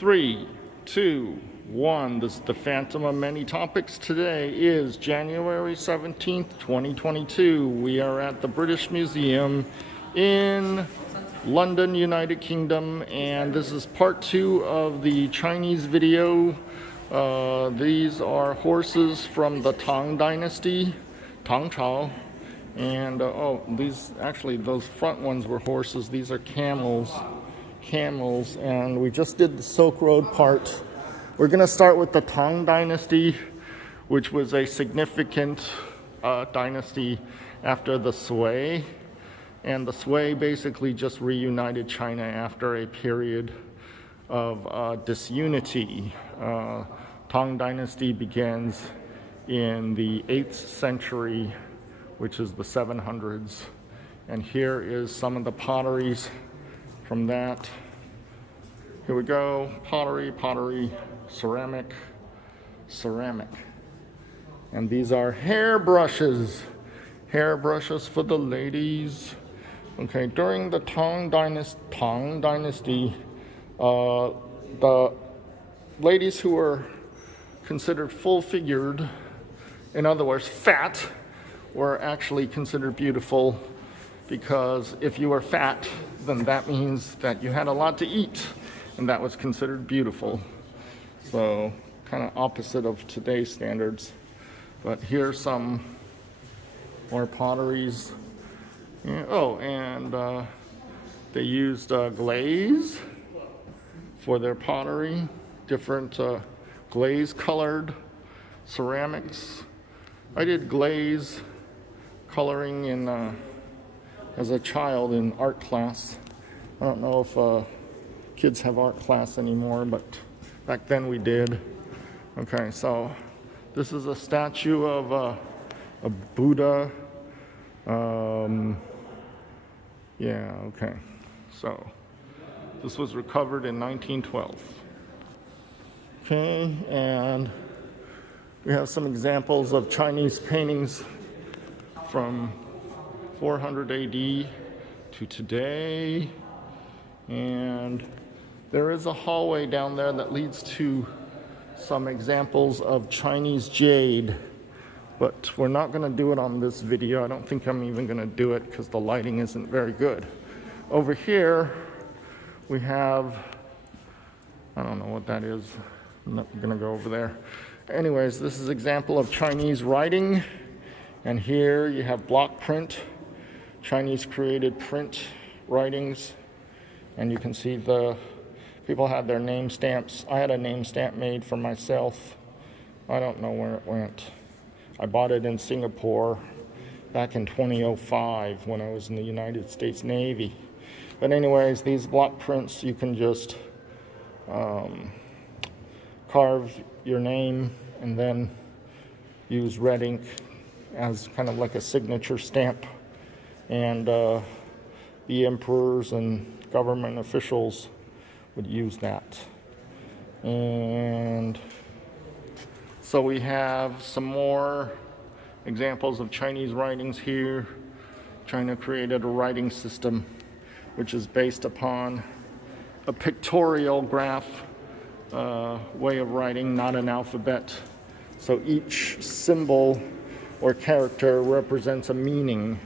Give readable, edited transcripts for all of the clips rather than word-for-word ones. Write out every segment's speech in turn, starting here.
3, 2, 1. This is the Phantom of Many Topics. Today is January 17th, 2022. We are at the British Museum in London, United Kingdom, and this is part 2 of the Chinese video. These are horses from the Tang Dynasty, Tang Chao, and those front ones were horses. These are camels, and we just did the Silk Road part. We're gonna start with the Tang Dynasty, which was a significant dynasty after the Sui. And the Sui basically just reunited China after a period of disunity. Tang Dynasty begins in the 8th century, which is the 700s. And here is some of the potteries from that. Here we go, pottery, ceramic. And these are hairbrushes for the ladies. Okay, during the Tang Dynasty, the ladies who were considered full-figured, in other words, fat, were actually considered beautiful, because if you were fat, then that means that you had a lot to eat, and that was considered beautiful. So, kind of opposite of today's standards. But here's some more potteries. And they used glaze for their pottery, different glaze colored ceramics. I did glaze coloring in as a child in art class. I don't know if kids have art class anymore, but back then we did. Okay, so this is a statue of a Buddha. Okay, so this was recovered in 1912. Okay, and we have some examples of Chinese paintings from 400 AD to today. And there is a hallway down there that leads to some examples of Chinese jade. But we're not going to do it on this video. I don't think I'm even going to do it because the lighting isn't very good. Over here, we have, I don't know what that is. I'm not going to go over there. Anyways, this is an example of Chinese writing. And here you have block print, Chinese created print writings. And you can see the people had their name stamps. I had a name stamp made for myself. I don't know where it went. I bought it in Singapore back in 2005 when I was in the United States Navy. But anyways, these block prints, you can just carve your name and then use red ink as kind of like a signature stamp. And the emperors and government officials would use that. And so we have some more examples of Chinese writings here. China created a writing system which is based upon a pictorial graph way of writing, not an alphabet. So each symbol or character represents a meaning,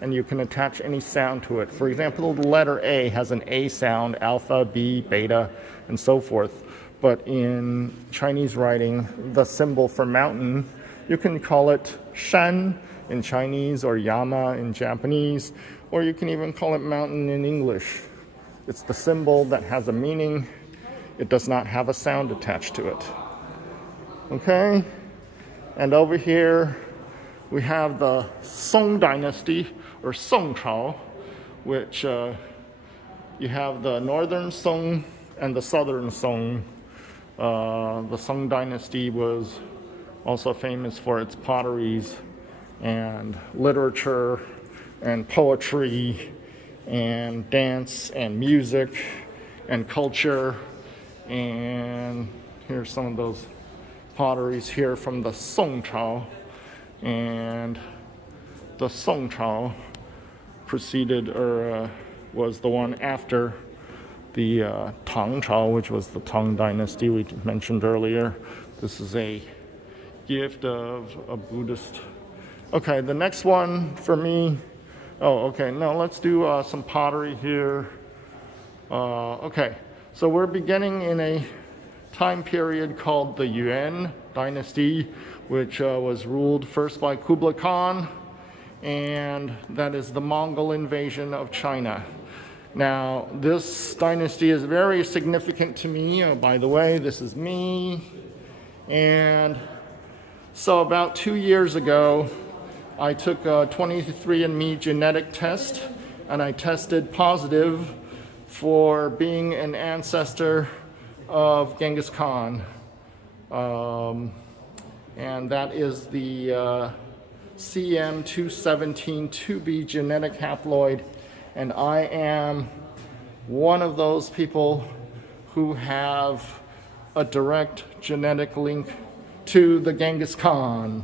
and you can attach any sound to it. For example, the letter A has an A sound, alpha, B, beta, and so forth. But in Chinese writing, the symbol for mountain, you can call it shan in Chinese or yama in Japanese, or you can even call it mountain in English. It's the symbol that has a meaning. It does not have a sound attached to it. Okay? And over here, we have the Qing Dynasty, or Song Chao, which you have the northern Song and the southern Song. The Qing Dynasty was also famous for its potteries and literature and poetry and dance and music and culture. And here's some of those potteries here from the Song Chao. And the Song Chao preceded or was the one after the Tang, which was the Tong Dynasty we mentioned earlier. This is a gift of a Buddhist. Okay, the next one for me. Oh, okay. Now let's do some pottery here. Okay, so we're beginning in a time period called the Yuan Dynasty, which was ruled first by Kublai Khan, and that is the Mongol invasion of China. Now, this dynasty is very significant to me. Oh, by the way, this is me. And so about 2 years ago, I took a 23andMe genetic test, and I tested positive for being an ancestor of Genghis Khan. And that is the CM217-2B genetic haploid. And I am one of those people who have a direct genetic link to the Genghis Khan,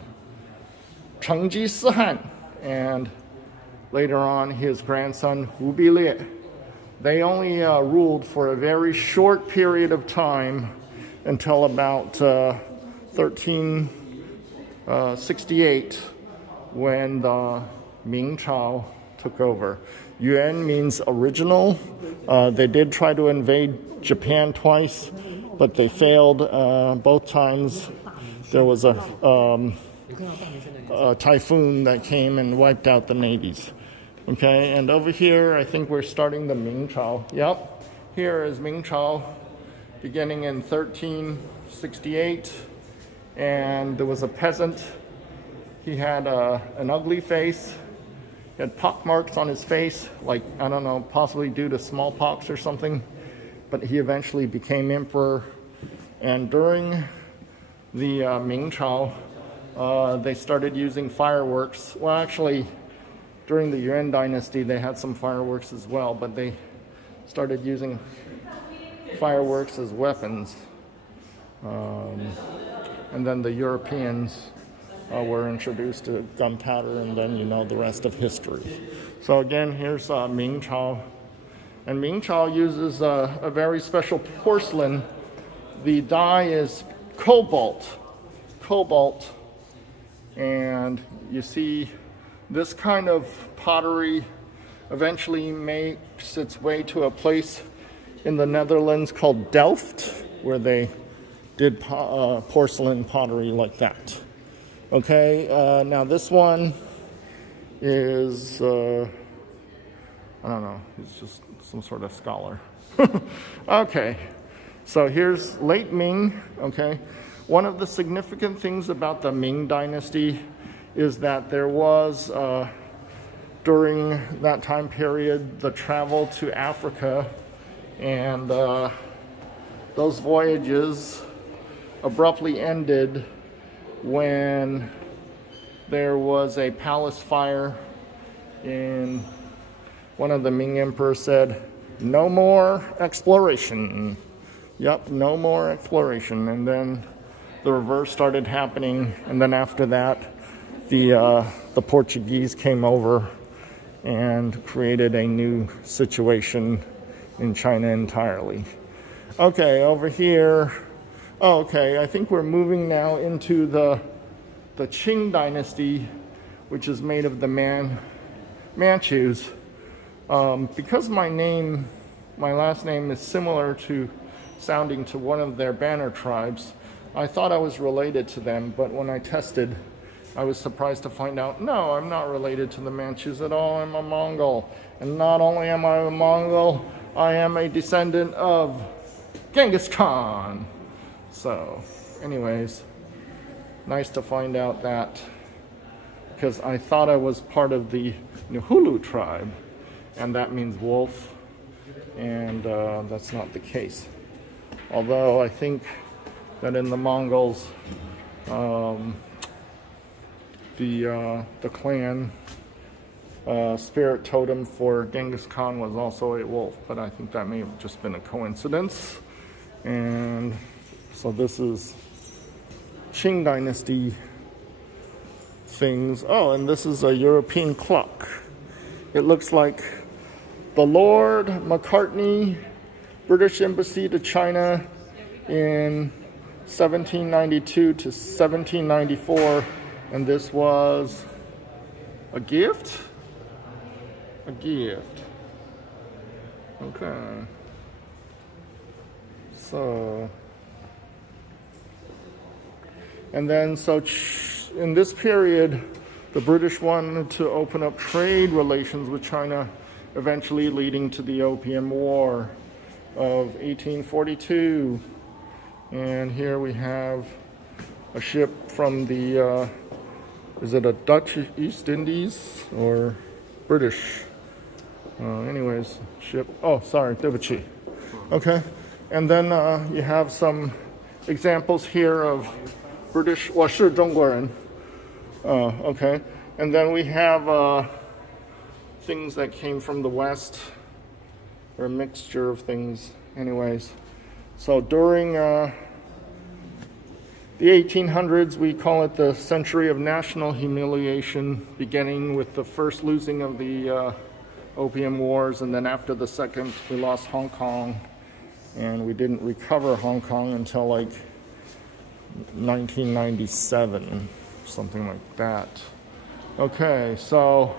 Genghis Khan, and later on his grandson Hubilie. They only ruled for a very short period of time until about 1368 when the Ming took over. Yuan means original. They did try to invade Japan twice, but they failed both times. There was a typhoon that came and wiped out the navies. Okay, and over here, I think we're starting the Ming. Yep, here is Ming beginning in 1368, and there was a peasant. He had an ugly face. He had pock marks on his face, like, I don't know, possibly due to smallpox or something. But he eventually became emperor. And during the Ming they started using fireworks. Well, actually, during the Yuan Dynasty, they had some fireworks as well, but they started using fireworks as weapons. And then the Europeans were introduced to gunpowder, and then you know the rest of history. So again, here's Ming. And Ming uses a very special porcelain. The dye is cobalt, and you see this kind of pottery eventually makes its way to a place in the Netherlands called Delft, where they did porcelain pottery like that. Okay, now this one is, I don't know, he's just some sort of scholar. Okay, so here's late Ming, okay. One of the significant things about the Ming Dynasty is that there was, during that time period, the travel to Africa, and those voyages abruptly ended when there was a palace fire, and one of the Ming emperors said, "No more exploration." Yep, no more exploration. And then the reverse started happening, and then after that, the Portuguese came over and created a new situation in China entirely. Okay, over here. Oh, okay, I think we're moving now into the Qing Dynasty, which is made of the Manchus. Because my last name is similar to sounding to one of their banner tribes, I thought I was related to them, but when I tested, I was surprised to find out, no, I'm not related to the Manchus at all. I'm a Mongol. And not only am I a Mongol, I am a descendant of Genghis Khan. So, anyways, nice to find out that, because I thought I was part of the Nuhulu tribe, and that means wolf, and that's not the case. Although I think that in the Mongols, the clan spirit totem for Genghis Khan was also a wolf, but I think that may have just been a coincidence. And so this is Qing Dynasty things. Oh, and this is a European clock. It looks like the Lord Macartney British embassy to China in 1792 to 1794, and this was a gift? A gift. Okay. So, and then in this period, the British wanted to open up trade relations with China, eventually leading to the Opium War of 1842. And here we have a ship from the, is it a Dutch East Indies or British? Anyways, ship, oh, sorry, 对不起. Okay, and then you have some examples here of British, 我是中国人. Okay, and then we have things that came from the West, or a mixture of things. Anyways, so during the 1800s, we call it the century of national humiliation, beginning with the first losing of the Opium Wars, and then after the second, we lost Hong Kong, and we didn't recover Hong Kong until like 1997, something like that. Okay, so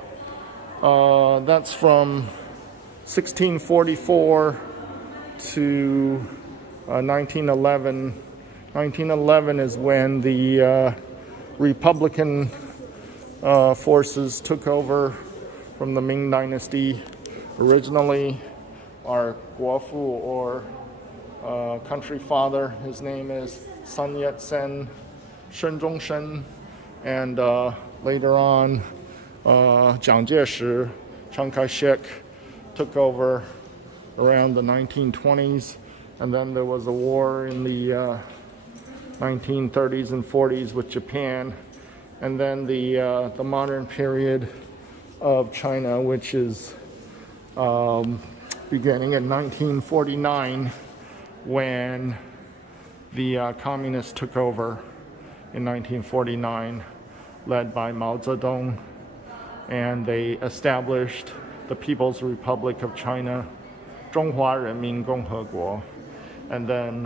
that's from 1644 to 1911. 1911 is when the Republican forces took over from the Ming Dynasty. Originally, our Guofu, or country father, his name is Sun Yat-sen, Shen Zhongshen, and later on, Jiang Jieshi, Chiang Kai-shek took over around the 1920s, and then there was a war in the 1930s and 40s with Japan, and then the modern period of China, which is beginning in 1949, when the communists took over in 1949, led by Mao Zedong, and they established the People's Republic of China, 中华人民共和国, and then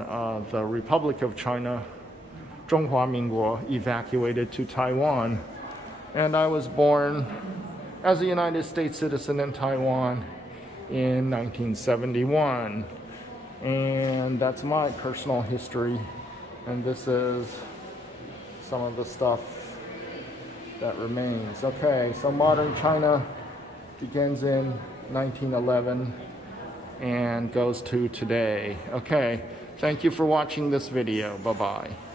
the Republic of China, 中华民国, evacuated to Taiwan. And I was born as a United States citizen in Taiwan in 1971. And that's my personal history. And this is some of the stuff that remains. Okay, so modern China begins in 1911 and goes to today. Okay, thank you for watching this video. Bye-bye.